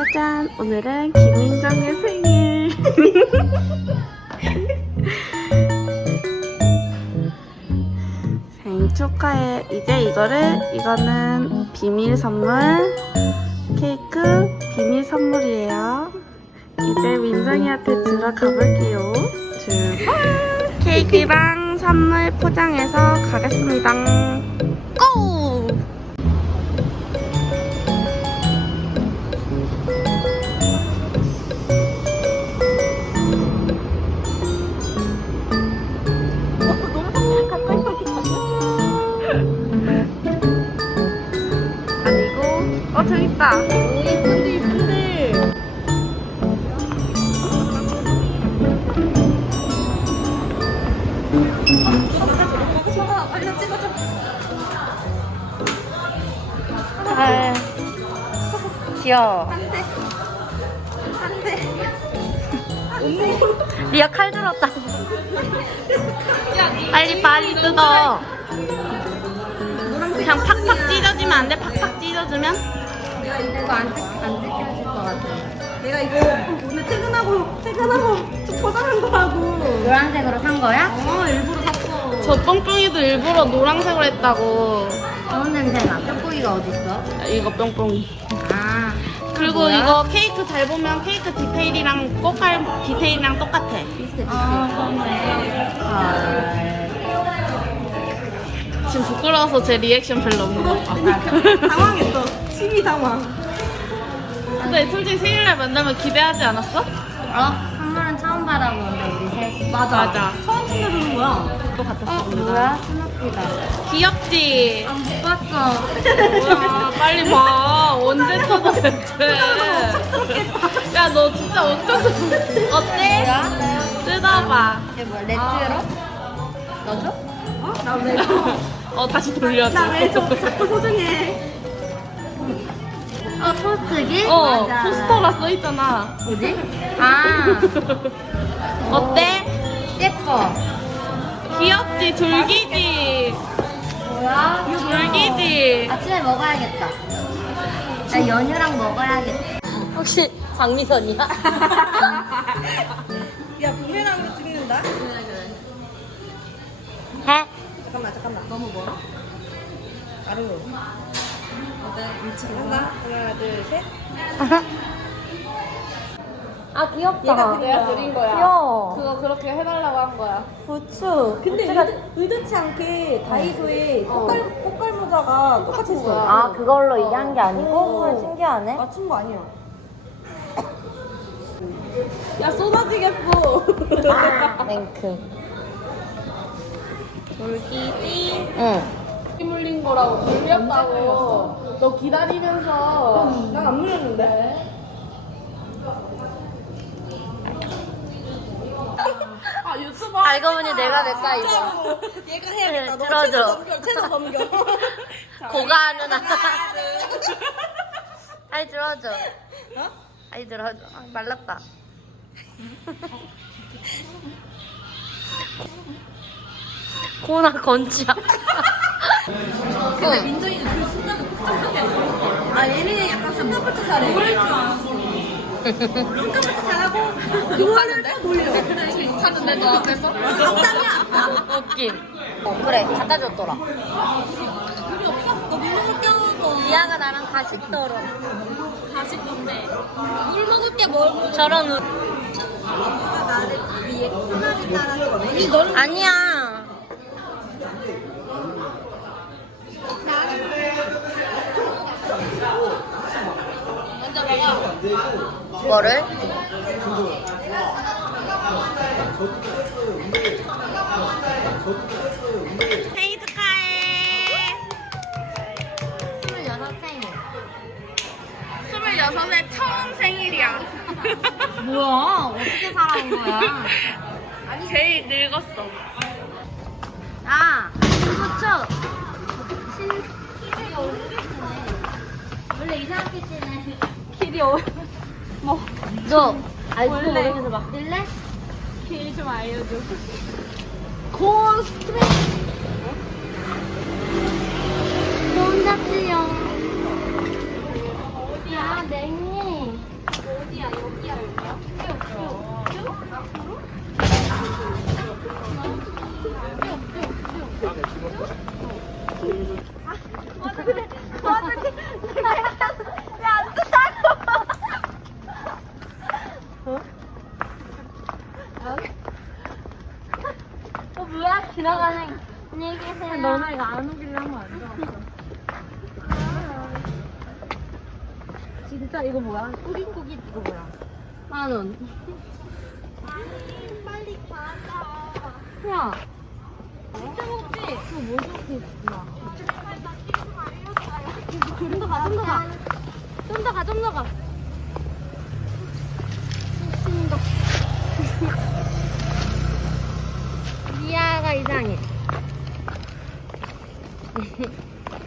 짜잔! 오늘은 김민정의 생일! 생일 축하해. 이제 이거를, 이거는 비밀 선물. 케이크 비밀 선물이에요. 이제 민정이한테 들어가 볼게요. 출발! 케이크랑 선물 포장해서 가겠습니다. 귀여워. 리아 칼 들었다. 빨리 빨리 뜯어. 그냥 팍팍 찢어지면 안 돼? 팍팍 찢어주면? 이거 안 뜯, 안 뜯겨질 것 같아 내가 이거 오늘 퇴근하고 퇴근하고 포장한 거라고 노란색으로 산 거야? 어 일부러 샀어 저 뽕뽕이도 일부러 노란색으로 했다고. 좋은 냄새나 뼈고기가 어딨어? 이거 뽕뽕이. 아 그리고 뭐야? 이거 케이크 잘 보면 케이크 디테일이랑 꽃갈 디테일이랑 똑같아. 비슷해 아 그렇네 헐 지금 부끄러워서 제 리액션 별로 없는 것 같아. 당황했어 심히 당황 근데 솔직히 생일날 만나면 기대하지 않았어? 어? 선물은 처음 받아보는데 우리 셋이 맞아. 맞아. 처음 챙겨주는 거야 또 같았어. 어 뭐야? 스누피다 귀엽지? 아못 봤어 뭐야, 빨리 봐. 언제 찾아, 대체. 야, 너 진짜 엄청. 어때? 뜯어봐. 이게 뭐야 레트로? 너줘? 어? 나왜 줘? 어, 다시 돌려줘. 나왜 줘? 자꾸 소중해 어 토스트기? 어, 맞아. 포스터가 써있잖아. 뭐지? 아 어때? 예뻐 귀엽지? 졸기지? 뭐야? 졸기지? 아침에 먹어야겠다 나 연유랑 먹어야겠다 혹시 박미선이야? 야 부메랑으로 찍는다? 해? 잠깐만 잠깐만 너무 멀어? 아래로 일찍 한다 하나 둘셋 아 귀엽다. 내가 그린 거야. 귀여워. 그거 그렇게 해달라고 한 거야. 부츠. 근데 부츠가 의도, 의도 치 않게 다이소에 꽃갈, 꽃갈 모자가 똑같았어 아 그걸로 이게 한 게 아니고 어. 헐, 신기하네. 맞춘 거 아니야 야 쏟아지겠어 맹크. 졸기지? 응. 피 물린 거라고 물렸다고. 너 기다리면서. 난 안 물렸는데 아, 유튜버. 알고 보니 내가 낼까 이거. 얘가 해야겠다 너 들어줘. 채널 넘겨 채널 넘겨 고가 누나. 아이 들어줘. 어? 아이 들어줘. 아, 말랐다. 코나 건지야. 근데 민정이 그 순간을 깜짝이야. 아 얘는 약간 순간부터 잘해. 그럴 줄 알았어. 순간부터 잘하고 그거를 또 돌려. 하는데 너 앞에서? 악당이야. 웃김. 어, 그래 갖다 줬더라. 우리 없어. 너 물 먹을 게 없어. 리아가 나랑 가식 떨어. 가식 건데. 물 먹을 게 뭘? 저런 우... 엄마가 나를 위해 편하겠다라는 거네. 이 너는 아니야. 먼저 먹어. 뭐를? 생일 축하해. 26생일. 26살 처음 생일이야. 뭐야? 어떻게 살아온 거야? 제일 늙었어. 아, 그렇죠. 신, 키가 얼굴이 크네. 원래 이상하게 쓰네. 귀여워요. 뭐, 너 아이스크림 먹으면서 막 뛸래? 길 좀 알려줘. 고 스트레스 혼자 뛰어 야 냉이 어디야, 여기야, 여기야? 어떡해. 어떡해. 뭐야? 지나가는 안녕히 계세요. 너네 이거 안 오길래 한번 안 들어왔어. 진짜 이거 뭐야? 꾸깃꾸깃 이거 뭐야? 만 원. 빨리 가자. 야. 진짜 먹지? 그거 뭐 저렇게 뭐야? 좀더 가, 좀 더 가. 좀 더 가, 좀 더 가. 가 이상해.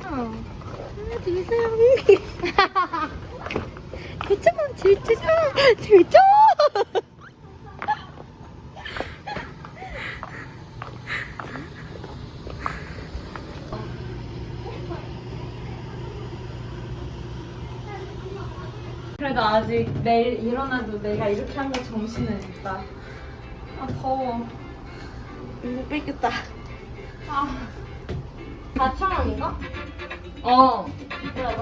어. 사랑해. 괜찮아, 진짜, 진짜. 그래도 아직 내일 일어나도 내가 이렇게 한게 정신은 있다. 아 더워. 이거 뺏겼다. 4천 원인가? 어. 그래,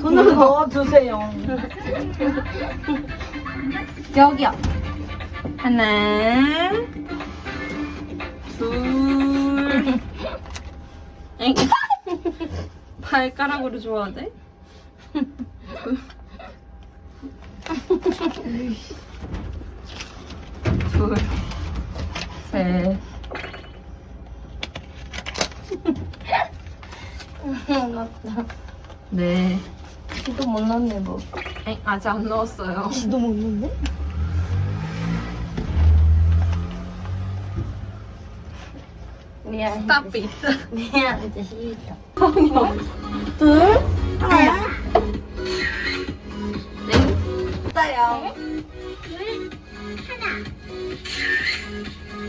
돈을 넣어주세요. 여기요. 하나, 둘. 엥. 발가락으로 돼? 둘, 셋. 네. 지도 못 넣네, 뭐. 엥, 아직 안 넣었어요. 지도 못 넣네? 미안. Stop it. 미안, 이제 싫다. 둘, 하나야? 따요.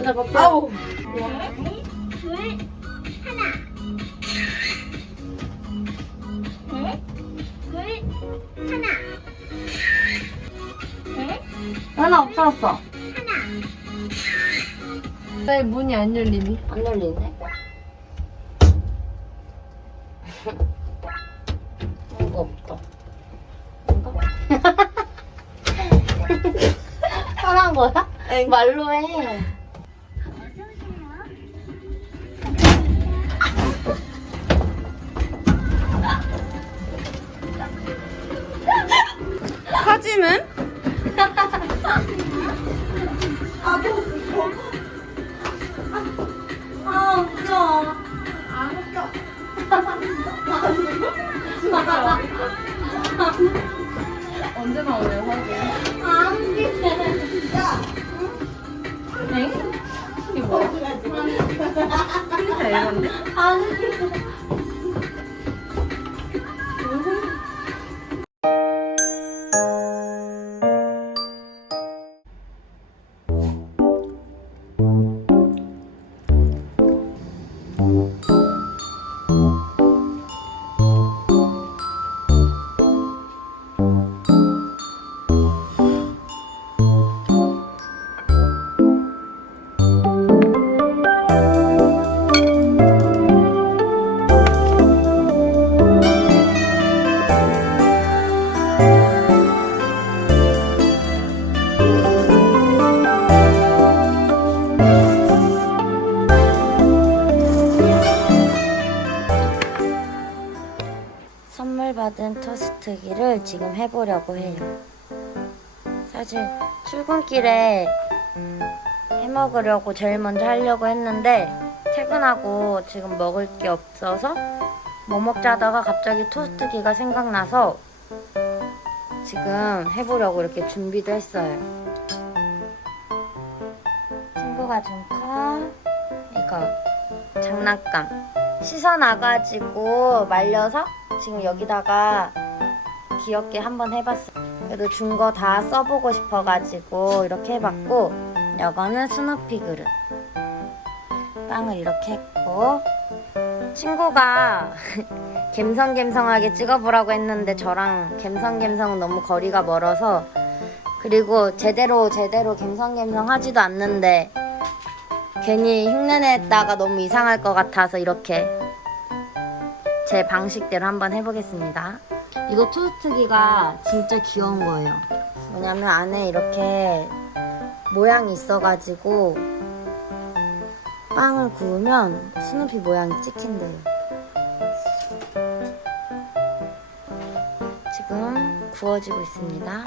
나 먹자. 아우. 하나 없어졌어. 왜 문이 안 열리니? 안 열리네. 이거 없다. 이거? 화난 거야? 엥. 말로 해. 사진은? 아, 웃겨. 언제 나오냐 사진? 안 웃기네. 엥? 이게 뭐야? 진짜 이건데? 안 웃기네. 받은 토스트기를 지금 해보려고 해요. 사실 출근길에 해 먹으려고 제일 먼저 하려고 했는데 퇴근하고 지금 먹을 게 없어서 뭐 먹자 하다가 갑자기 토스트기가 생각나서 지금 해보려고 이렇게 준비도 했어요. 친구가 준 컵, 이거 장난감 씻어 놔가지고 말려서 지금 여기다가 귀엽게 한번 해봤어. 그래도 준 거 다 써보고 싶어가지고 이렇게 해봤고 이거는 스누피 그릇. 빵을 이렇게 했고 친구가 갬성갬성하게 찍어보라고 했는데 저랑 갬성갬성은 너무 거리가 멀어서 그리고 제대로 제대로 갬성갬성 하지도 않는데 괜히 흉내냈다가 너무 이상할 것 같아서 이렇게 제 방식대로 한번 해보겠습니다. 이거 토스트기가 진짜 귀여운 거예요. 뭐냐면 안에 이렇게 모양이 있어가지고 빵을 구우면 스누피 모양이 찍힌대요. 지금 구워지고 있습니다.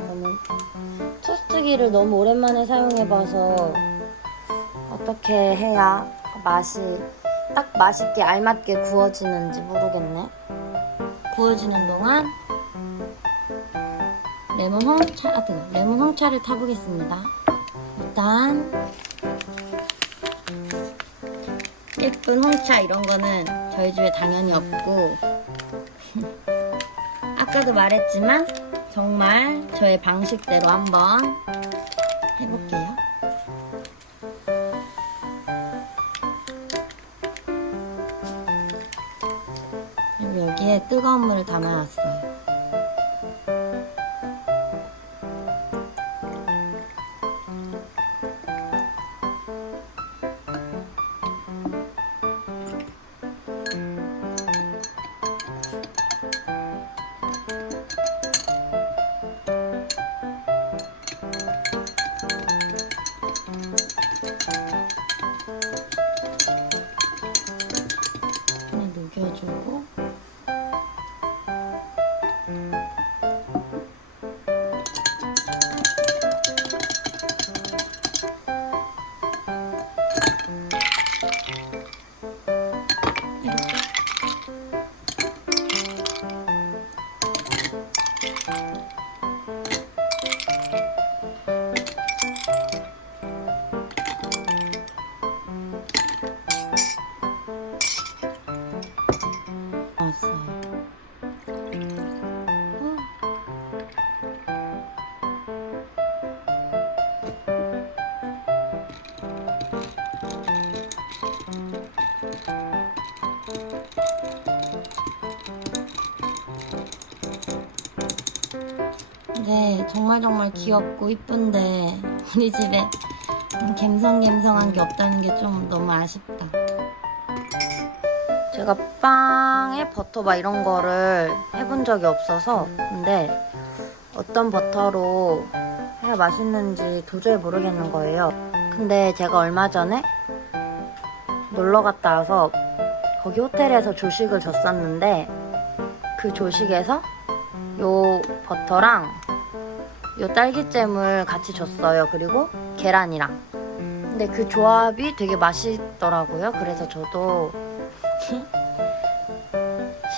너무 토스트기를 너무 오랜만에 사용해봐서 어떻게 해야 맛이 딱 맛있게 알맞게 구워지는지 모르겠네. 구워지는 동안 레몬 홍차, 아. 레몬 홍차를 타보겠습니다. 일단 예쁜 홍차 이런 거는 저희 집에 당연히 없고 아까도 말했지만 정말 저의 방식대로 한번 해볼게요. 네, 정말 정말 귀엽고 이쁜데 우리 집에 갬성갬성한 게 없다는 게 좀 너무 아쉽다. 제가 빵에 버터 막 이런 거를 해본 적이 없어서 근데 어떤 버터로 해야 맛있는지 도저히 모르겠는 거예요. 근데 제가 얼마 전에 놀러 갔다 와서 거기 호텔에서 조식을 줬었는데 그 조식에서 요 버터랑 요 딸기잼을 같이 줬어요. 그리고 계란이랑. 근데 그 조합이 되게 맛있더라고요. 그래서 저도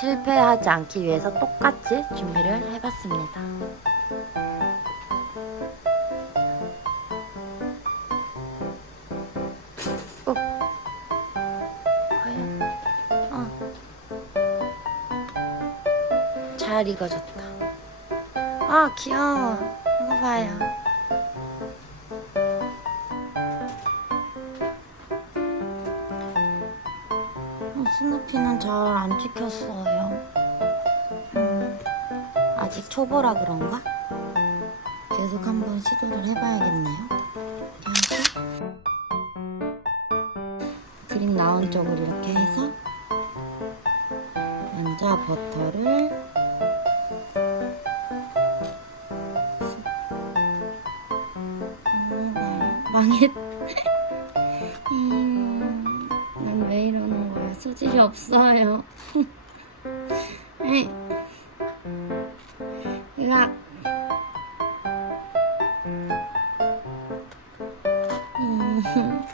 실패하지 않기 위해서 똑같이 준비를 해봤습니다. 꼭. 과연. 어. 잘 익어졌다. 아, 귀여워. 이거 봐요. 어, 스누피는 잘 안 찍혔어요. 음, 아직 초보라 그런가? 계속 한번 시도를 해봐야겠네요. 이렇게 그림 나온 쪽으로 이렇게 해서 먼저 버터를 망했. 음, 난왜 이러는 거야? 소질이 없어요. 에이. 으악. 음.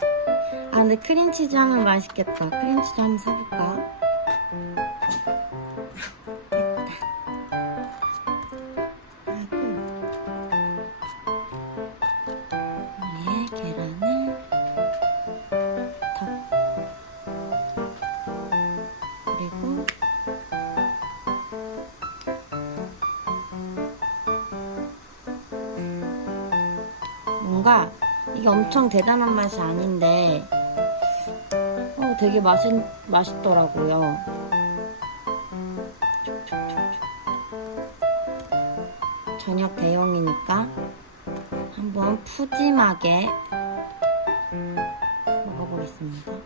아, 근데 크림치즈 하면 맛있겠다. 크림치즈 한번 사볼까? 뭔가 이게 엄청 대단한 맛이 아닌데 어, 되게 맛있, 맛있더라고요. 저녁 대용이니까 한번 푸짐하게 먹어보겠습니다.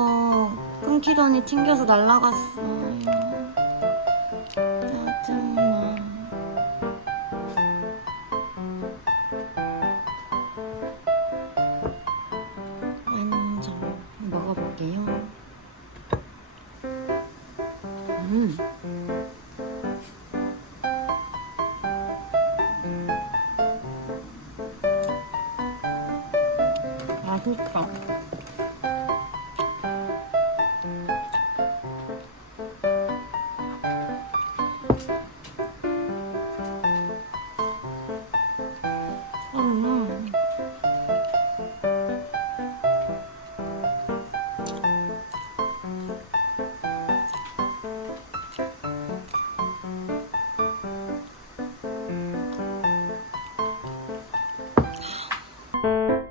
어, 끊기더니 튕겨서 날라갔어. you